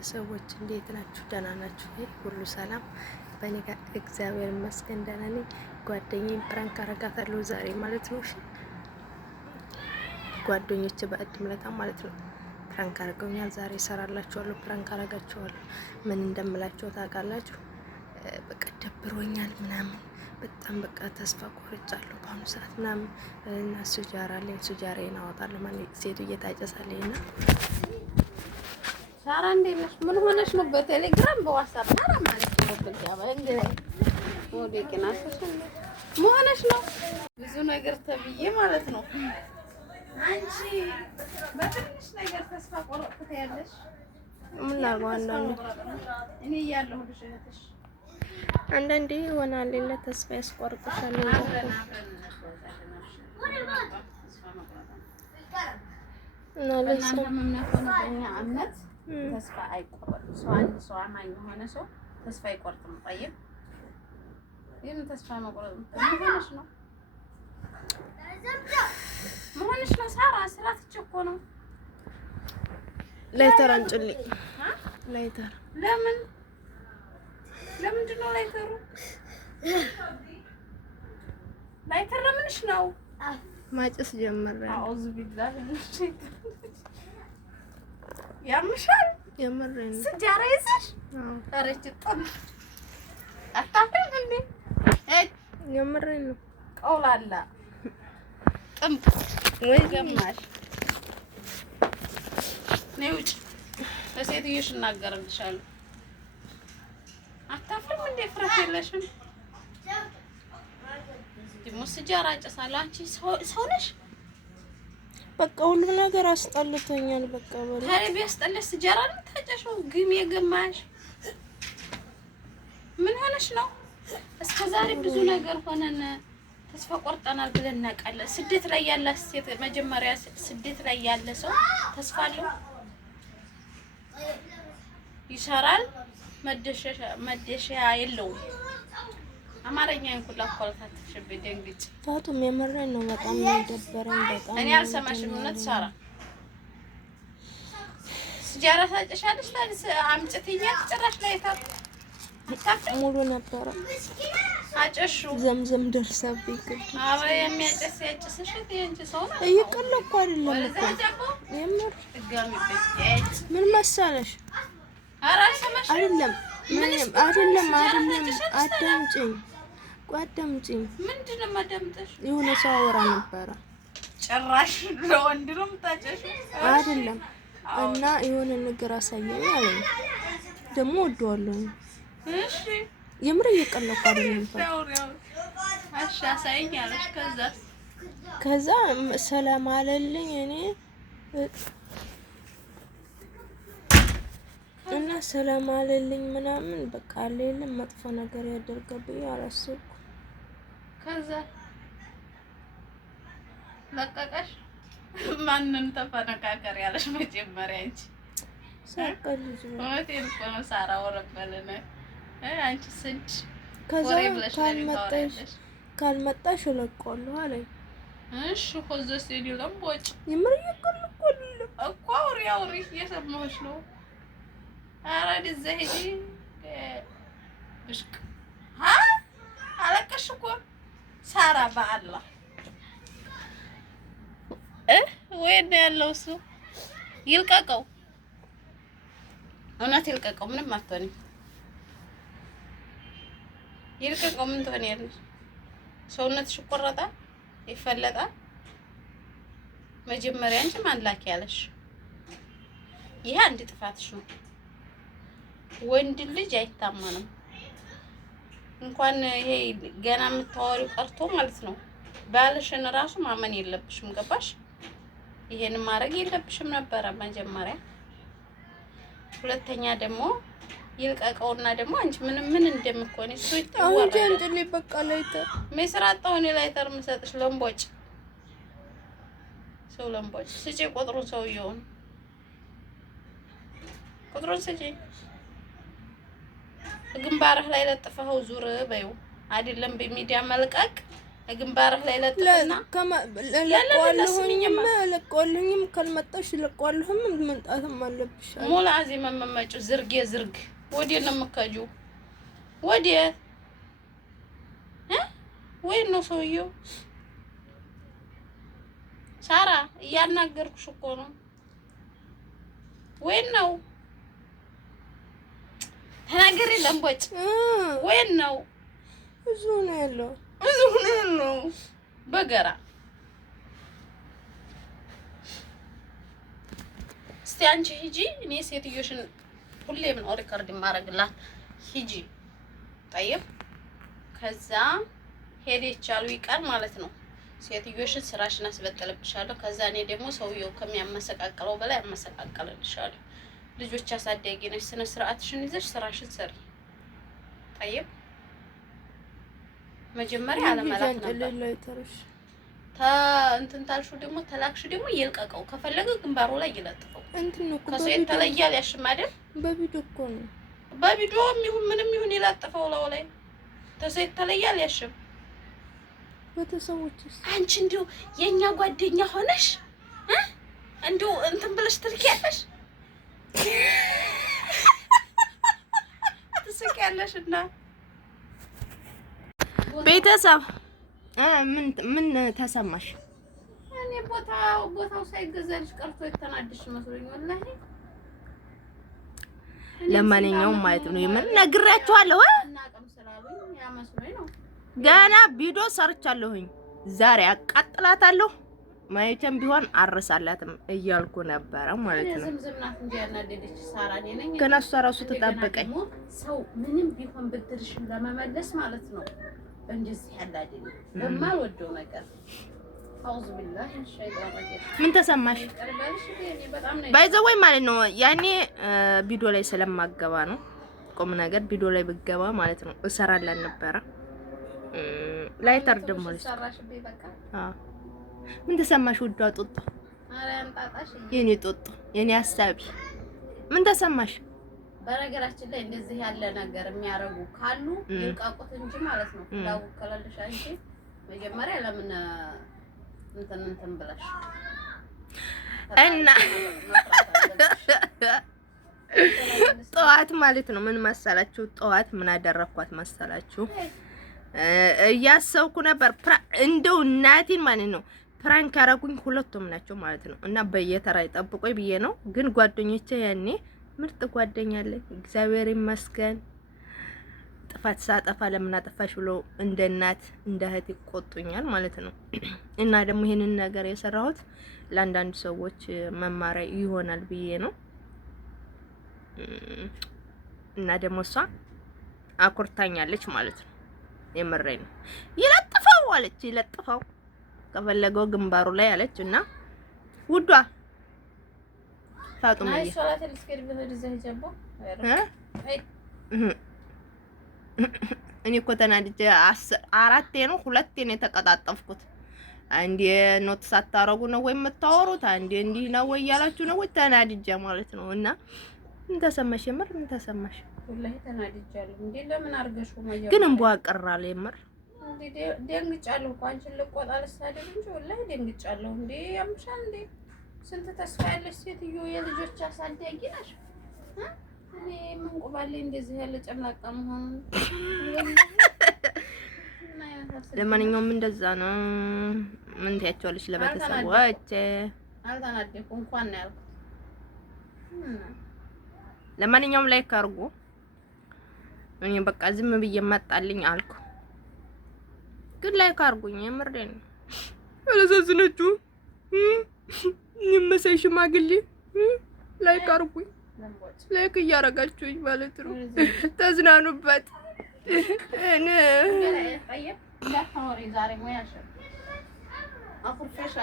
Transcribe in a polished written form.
ቤተሰቦች እንዴት ናችሁ? ደህና ናችሁ? ሁሉ ሰላም በእኔ ጋር እግዚአብሔር ይመስገን ደህና ነኝ። ጓደኛዬን ፕራንክ አረጋታለሁ ዛሬ ማለት ነው። እሺ ጓደኞቼ በእድም ለታ ማለት ነው ፕራንክ አረገውኛል። ዛሬ እሰራላችኋለሁ፣ ፕራንክ አረጋችኋለሁ። ምን እንደምላችሁ ታውቃላችሁ? በቃ ደብሮኛል ምናምን በጣም በቃ ተስፋ ቆርጫለሁ በአሁኑ ሰዓት ምናምን እና ሱጃራ ላይ ሱጃራዬን አወጣለሁ ማለት ሴቱ እየታጨሳለኝ እና ሳራ እንዴት ነሽ? ምን ሆነሽ ነው? በቴሌግራም በዋትስአፕ ሳራ ማለት ነው በልጃባ እንግዲህ ወደ ቅናሰሽ ምን ሆነሽ ነው? ብዙ ነገር ተብዬ ማለት ነው። አንቺ በትንሽ ነገር ተስፋ ቆርጥት ያለሽ ምን ላድርገው? እኔ እያለሁ ልሽነትሽ አንዳንዴ ይሆናል ሌላ ተስፋ ያስቆርጥሻል። እና ለሰው እምነት ተስፋ አይቆርጥም። ሰው አንድ ሰው አማኝ የሆነ ሰው ተስፋ አይቆርጥም። ጠይብ ይሄን ተስፋ መቆረጥ ምን ሆነሽ ነው? ምን ሆነሽ ነው ሳራ? ስራ ትቼ እኮ ነው። ላይተር አንጭልኝ። ላይተር ለምንድን ነው ላይተሩ? ላይተር ለምንሽ ነው? ማጨስ ጀመረ። አውዝ ቢላህ ያምሻል። የምሬን ነው። ስጃራ ይዘሽ አረች ጥም አታፍሪም እንዴ? የምሬን ነው። ቀውላላ ጥም ወይ ገማሽ ነይ ውጭ። ለሴትዮሽ እናገርልሻለሁ። አታፍሪም እንዴ? ፍረት የለሽም። ደግሞ ስጃራ አጨሳለሁ። አንቺ ሰው ነሽ? በቃ ሁሉ ነገር አስጠልቶኛል። በቃ በል ታዲያ ቢያስጠላሽ ስጃራ ነው ታጨሽው? ግም የገማሽ ምን ሆነሽ ነው? እስከዛሬ ብዙ ነገር ሆነን ተስፋ ቆርጠናል ብለን እናውቃለን። ስደት ላይ ያለ ሴት መጀመሪያ ስደት ላይ ያለ ሰው ተስፋ አለው፣ ይሰራል፣ መደሸያ የለውም። አማርኛን ኩላ ኮልታት ሽብ ደንግጭ ታቱም የመረን ነው። በጣም ነው በጣም እኔ አልሰማሽም። እውነት ሳራ ስጃራ ታጨሻለሽ? ታዲያ አምጭትኛ ጭራሽ ላይ ሙሉ ነበረ አጨሹ ዘምዘም ደርሳብኝ ግድ አባ የሚያጨስ ያጨስሽ እንጂ ሰው ነው እየቀለኩ አይደለም እኮ የምር ምን መሰለሽ? ኧረ አልሰማሽ አይደለም ምንም አይደለም። አዳምጪኝ አዳምጪኝ። ምንድን ነው የማዳምጥሽ? የሆነ ሰው አወራ ነበረ ጭራሽ ለወንድ ነው የምታጨሹ አይደለም እና የሆነ ነገር አሳየኝ አለኝ። ደግሞ ወደዋለሁ። እሺ የምር እየቀለኩ አይደለም። እሺ አሳየኝ አለሽ። ከዛ ሰላም አለልኝ እኔ እና ሰላም አለልኝ ምናምን በቃ አለልኝ መጥፎ ነገር ያደርገብኝ አላሰብኩም። ከዛ ለቀቀሽ? ማንን ተፈነካከር ያለሽ መጀመሪያ እንጂ ሳቀልጅ ነው ወቴን ቆመ ሳራ ወረበለነ አንቺ ስንት ከዛ ካልመጣሽ እለቀዋለሁ አለኝ። እሺ ሆዘ ሲዲ ለምቦጭ የምር እየቀለኩ እኮ አውሪ እየሰማሁሽ ነው። ኧረ ደዛ ሂጂ ብሽቅ አለቀሽ እኮ ሳራ በአላህ ወይኔ ያለው እሱ ይልቀቀው፣ እውነት ይልቀቀው። ምንም አትሆንም። ይልቀቀው። ምን ትሆኛለሽ? ሰውነትሽ ይቆረጣል፣ ይፈለጣል። መጀመሪያ አንቺ ማን ላኪ ያለሽ? ይሄ አንድ ጥፋትሽ ነው። ወንድ ልጅ አይታመንም። እንኳን ይሄ ገና የምታወሪው ቀርቶ ማለት ነው ባልሽን ራሱ ማመን የለብሽም። ገባሽ? ይሄን ማድረግ የለብሽም ነበረ መጀመሪያ። ሁለተኛ ደግሞ ይልቀቀውና ደግሞ አንቺ ምን እንደምትሆኒ እሱ ይተዋራል። አንቺ በቃ ላይተር መስራጣው እኔ ላይተር የምሰጥሽ ለምቦጭ ሰው ለምቦጭ ስጪ ቁጥሩን፣ ሰውየውን ቁጥሩን ስጪ። ግንባርህ ላይ ለጥፈኸው ዙር በይው። አይደለም በሚዲያ መልቀቅ ግንባርህ ላይ ለጥፍና ለቆልኝም ካልመጣሽ ለቆልህም መምጣትም አለብሽ። ሙላ አዚም መመጭ ዝርግ ዝርግ ወዴት ነው የምከጂው? ወዴት ወይ ነው ሰውየው? ሳራ እያናገርኩሽ እኮ ነው። ወይ ነው ተናገሪ ለምቦጭ። ወይ ነው እዚሁ ነው ያለው። እዚሁ ነው ያለው በገራ። እስቲ አንቺ ሂጂ፣ እኔ ሴትዮሽን ሁሌም ነው ሪከርድ የማደርግላት። ሂጂ ጠይብ። ከዛ ሄደች አሉ ይቀር ማለት ነው። ሴትዮሽን ስራሽን አስበጥልብሻለሁ። ከዛ እኔ ደግሞ ሰውየው ከሚያመሰቃቅለው በላይ አመሰቃቅልልሻለሁ። ልጆች አሳዳጊ ነሽ፣ ስነ ስርዓትሽን ይዘሽ ስራሽን ሰሪ። ጠይብ መጀመሪያ አለማላት ነበር። እንትን ታልሹ ደግሞ ተላክሹ ደግሞ ይልቀቀው። ከፈለገ ግንባሩ ላይ ይለጥፈው። ከሰው የተለያል ያሽማደል። በቪዲዮ እኮ ነው። በቪዲዮም ይሁን ምንም ይሁን ይለጥፈው ለው ላይ ተሰው የተለያል ያሽም። ቤተሰቦችስ አንቺ እንዲሁ የኛ ጓደኛ ሆነሽ እንዲሁ እንትን ብለሽ ትልኪያለሽ፣ ትስቂያለሽና ቤተሰብ ምን ተሰማሽ? እኔ ቦታው ሳይገዛልሽ ቀርቶ የተናደድሽ መስሎኝ ወላሂ። ለማንኛውም ማለት ነው የምን ነግሬያችኋለሁ። እናቀም ስላሉኝ ያ መስሎኝ ነው። ገና ቪዲዮ ሰርቻለሁኝ። ዛሬ አቃጥላታለሁ፣ ማየተም ቢሆን አርሳላትም እያልኩ ነበረ ማለት ነው። ዝምዝምናት እንጂ ያናደደች ሳራ ነኝ። ገና እሷ ራሱ ተጣበቀኝ። ሰው ምንም ቢሆን ብድርሽን ለመመለስ ማለት ነው እንደዚህ ያላደኝ በማልወደው ነገር አውዝ ቢላህ ሸይጣን ረጂም። ምን ተሰማሽ? ባይዘወይ ማለት ነው ያኔ ቪዲዮ ላይ ስለማገባ ነው። ቁም ነገር ቪዲዮ ላይ ብገባ ማለት ነው እሰራላን ነበረ። ላይተር ደግሞ ሰራሽብኝ በቃ። ምን ተሰማሽ? ውዷ ጦጦ፣ የኔ ጦጦ፣ የኔ ሀሳቢ ምን ተሰማሽ? በነገራችን ላይ እንደዚህ ያለ ነገር የሚያረጉ ካሉ ይልቀቁት እንጂ ማለት ነው። ዳው ከለልሽ አንቺ መጀመሪያ ለምን እንትን ብለሽ እና ጠዋት ማለት ነው ምን መሰላችሁ? ጠዋት ምን አደረኳት መሰላችሁ? እያሰብኩ ነበር እንደው እናቴን ማለት ነው ፕራንክ ያረጉኝ ሁለቱም ናቸው ማለት ነው። እና በየተራ ይጠብቁኝ ብዬ ነው። ግን ጓደኞቼ ያኔ ምርጥ ጓደኛ አለኝ እግዚአብሔር ይመስገን። ጥፋት ሳጠፋ ለምን አጠፋሽ ብሎ እንደ እናት እንደ እህት ይቆጡኛል ማለት ነው። እና ደግሞ ይሄንን ነገር የሰራሁት ለአንዳንድ ሰዎች መማሪያ ይሆናል ብዬ ነው። እና ደግሞ እሷ አኩርታኛለች ማለት ነው። የምሬን ነው። ይለጥፈው አለች፣ ይለጥፈው ከፈለገው ግንባሩ ላይ አለች። እና ውዷ ታጡም አይ ሶላት ልስከድ በህድ ዘህጀባ እኔ እኮ ተናድጄ አራቴ ነው 2ቴ ነው የተቀጣጠፍኩት። አንዴ ኖት ሳታረጉ ነው ወይ የምታወሩት? አንዴ እንዲህ ነው ወይ ያላችሁ ነው ወይ? ተናድጄ ማለት ነው። እና ምን ተሰማሽ? የምር ምን ተሰማሽ? ወላሂ ተናድጃለሁ። እንዴ ለምን አርገሽው ማያ ግን እንቧ ቀራለ። የምር እንዴ ደንግጫለሁ እኮ አንቺን ልቆጣ ልሳደብ እንጂ ወላሂ ደንግጫለሁ። እንዴ ያምሻል እንዴ? ስንት ተስፋ ያለሽ ሴትዮ የልጆች አሳዳጊ ነሽ። እኔ ምን ቁባሌ እንደዚህ ያለ ጨምላቃ መሆን። ለማንኛውም እንደዛ ነው። ምን ትያቸዋለሽ ለቤተሰቦች? አልተናደድኩም እንኳን ነው ያልኩት። ለማንኛውም ላይክ አድርጉ። እኔ በቃ ዝም ብዬ መጣልኝ አልኩ። ግን ላይክ አድርጉኝ። የምሬን ነው። አላሳዝናችሁ የመሳይ ሽማግሌ ላይክ አድርጉኝ። ላይክ እያረጋችሁኝ ማለት ነው። ተዝናኑበት። እኔ لا حوري زاري ويا شو أخر فيش